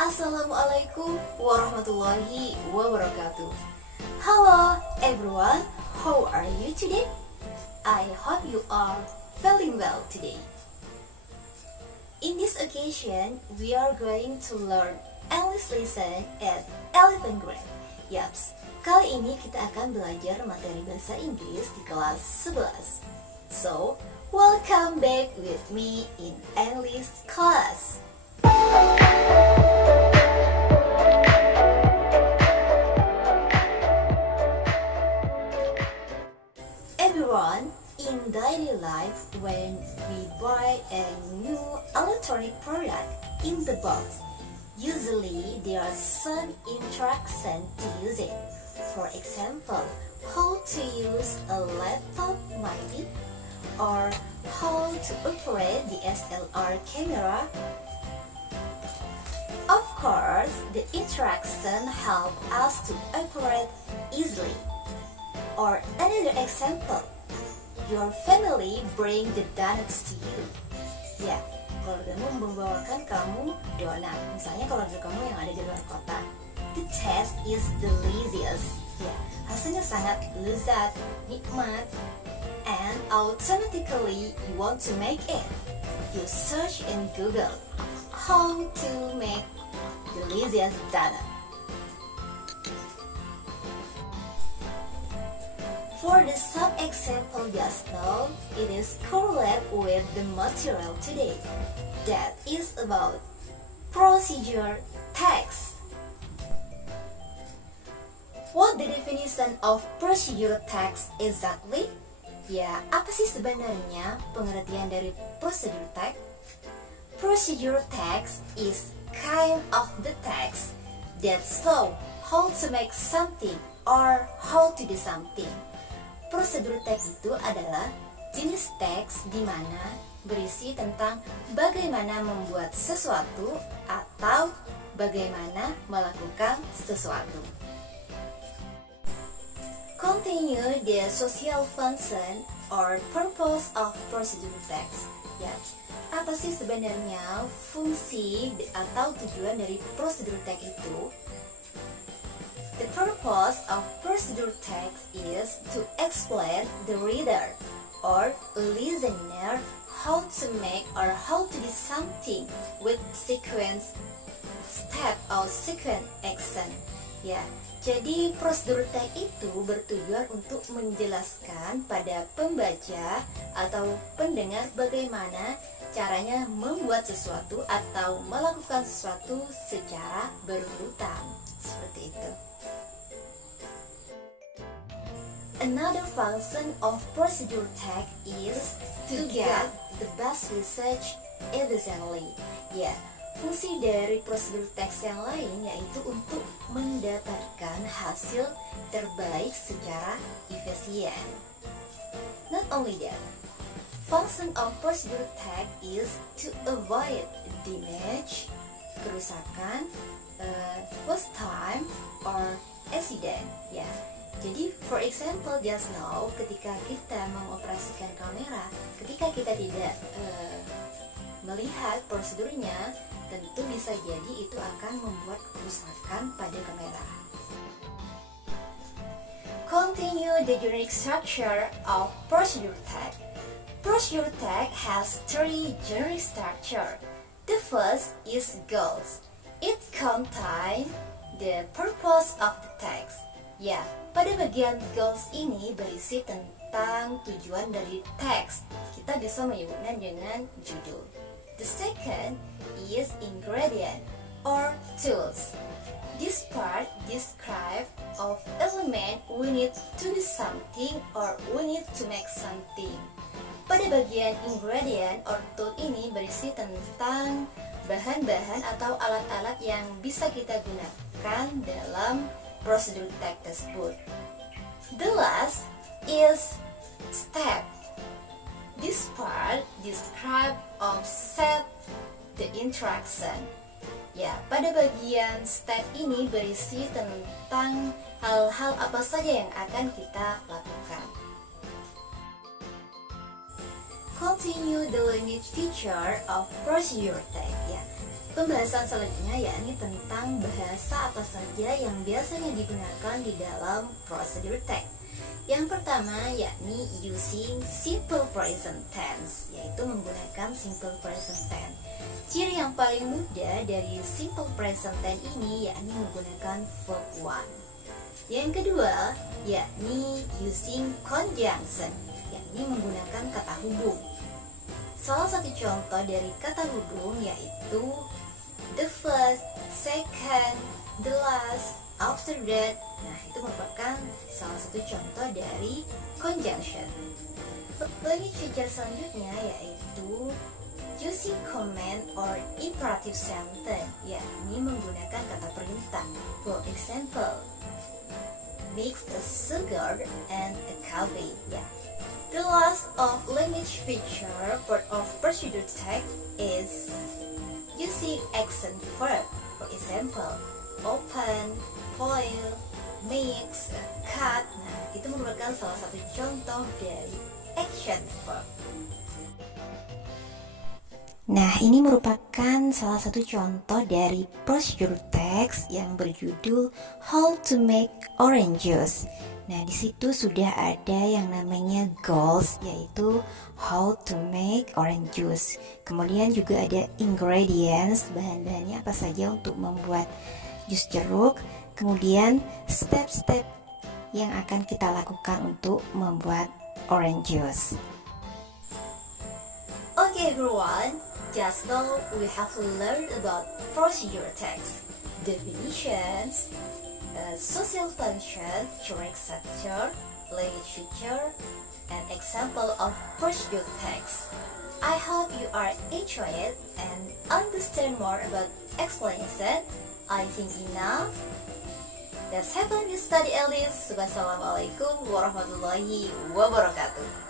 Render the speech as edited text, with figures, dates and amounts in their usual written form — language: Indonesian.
Assalamualaikum warahmatullahi wabarakatuh. Hello everyone, how are you today? I hope you are feeling well today. In this occasion, we are going to learn English lesson at 11th grade. Yaps, kali ini kita akan belajar materi bahasa Inggris di kelas 11. So, welcome back with me in English class. Everyone, in daily life, when we buy a new electronic product in the box, usually there are some instructions to use it. For example, how to use a laptop maybe, or how to operate the SLR camera. Of course, the instructions help us to operate easily. Or another example, your family bring the donuts to you. Ya, keluargamu membawakan kamu donat. Misalnya keluarga kamu yang ada di luar kota. The taste is delicious. Ya, rasanya sangat lezat, nikmat, and automatically you want to make it. You search in Google how to make delicious donut. For the sub-example just now, it is correlate with the material today. That is about procedure text. What the definition of procedure text exactly? Ya, apa sih sebenarnya pengertian dari procedure text? Procedure text is kind of the text that show how to make something or how to do something. Prosedur teks itu adalah jenis teks di mana berisi tentang bagaimana membuat sesuatu atau bagaimana melakukan sesuatu. Continue the social function or purpose of procedure text. Yes. Apa sih sebenarnya fungsi atau tujuan dari prosedur teks itu? The purpose of procedure text is to explain the reader or listener how to make or how to do something with sequence step or sequence action. Ya, jadi prosedur teks itu bertujuan untuk menjelaskan pada pembaca atau pendengar bagaimana caranya membuat sesuatu atau melakukan sesuatu secara berurutan. Seperti itu. Another function of procedure text is to get the best research efficiently. Ya, fungsi dari prosedur teks yang lain yaitu untuk mendapatkan hasil terbaik secara efisien. Not only that, function of procedure text is to avoid damage, kerusakan, waste time, or accident. Ya. Jadi, for example, just now, ketika kita mengoperasikan kamera, ketika kita tidak melihat prosedurnya, tentu bisa jadi itu akan membuat kerusakan pada kamera. Continue the unique structure of procedure text. Procedure text has three generic structure. The first is goals. It contains the purpose of the text. Ya, pada bagian goals ini berisi tentang tujuan dari teks. Kita bisa menyebutnya dengan judul. The second is ingredient or tools. This part describe of element we need to do something or we need to make something. Pada bagian ingredient or tool ini berisi tentang bahan-bahan atau alat-alat yang bisa kita gunakan dalam prosedur teks tersebut. The last is step. This part describe or set the interaction. Ya, pada bagian step ini berisi tentang hal-hal apa saja yang akan kita lakukan. Continue the language feature of procedure tag. Ya, pembahasan selanjutnya yakni tentang bahasa apa saja yang biasanya digunakan di dalam procedure tag. Yang pertama yakni using simple present tense, yaitu menggunakan simple present tense. Ciri yang paling mudah dari simple present tense ini yakni menggunakan verb one. Yang kedua yakni using conjunction, yakni menggunakan kata hubung. Salah satu contoh dari kata hubung yaitu the first, second, the last, after that. Nah, itu merupakan salah satu contoh dari conjunction. Language feature selanjutnya yaitu using command or imperative sentence, yakni menggunakan kata perintah. For example, mix a sugar and a coffee. Ya. The last of language feature part of procedure tag is using action verb. For example, open, boil, mix, cut. Nah, itu merupakan salah satu contoh dari action verb. Nah, ini merupakan salah satu contoh dari procedure text yang berjudul How to Make Orange Juice. Nah, di situ sudah ada yang namanya goals, yaitu how to make orange juice. Kemudian juga ada ingredients, bahan-bahannya apa saja untuk membuat jus jeruk. Kemudian step-step yang akan kita lakukan untuk membuat orange juice. Okay everyone, just now we have learned about procedure text, definitions, social function, correct structure, language feature, and example of procedure text. I hope you are enjoyed and understand more about explanation. I think enough. That's happen with study Alice. Wassalamualaikum warahmatullahi wabarakatuh.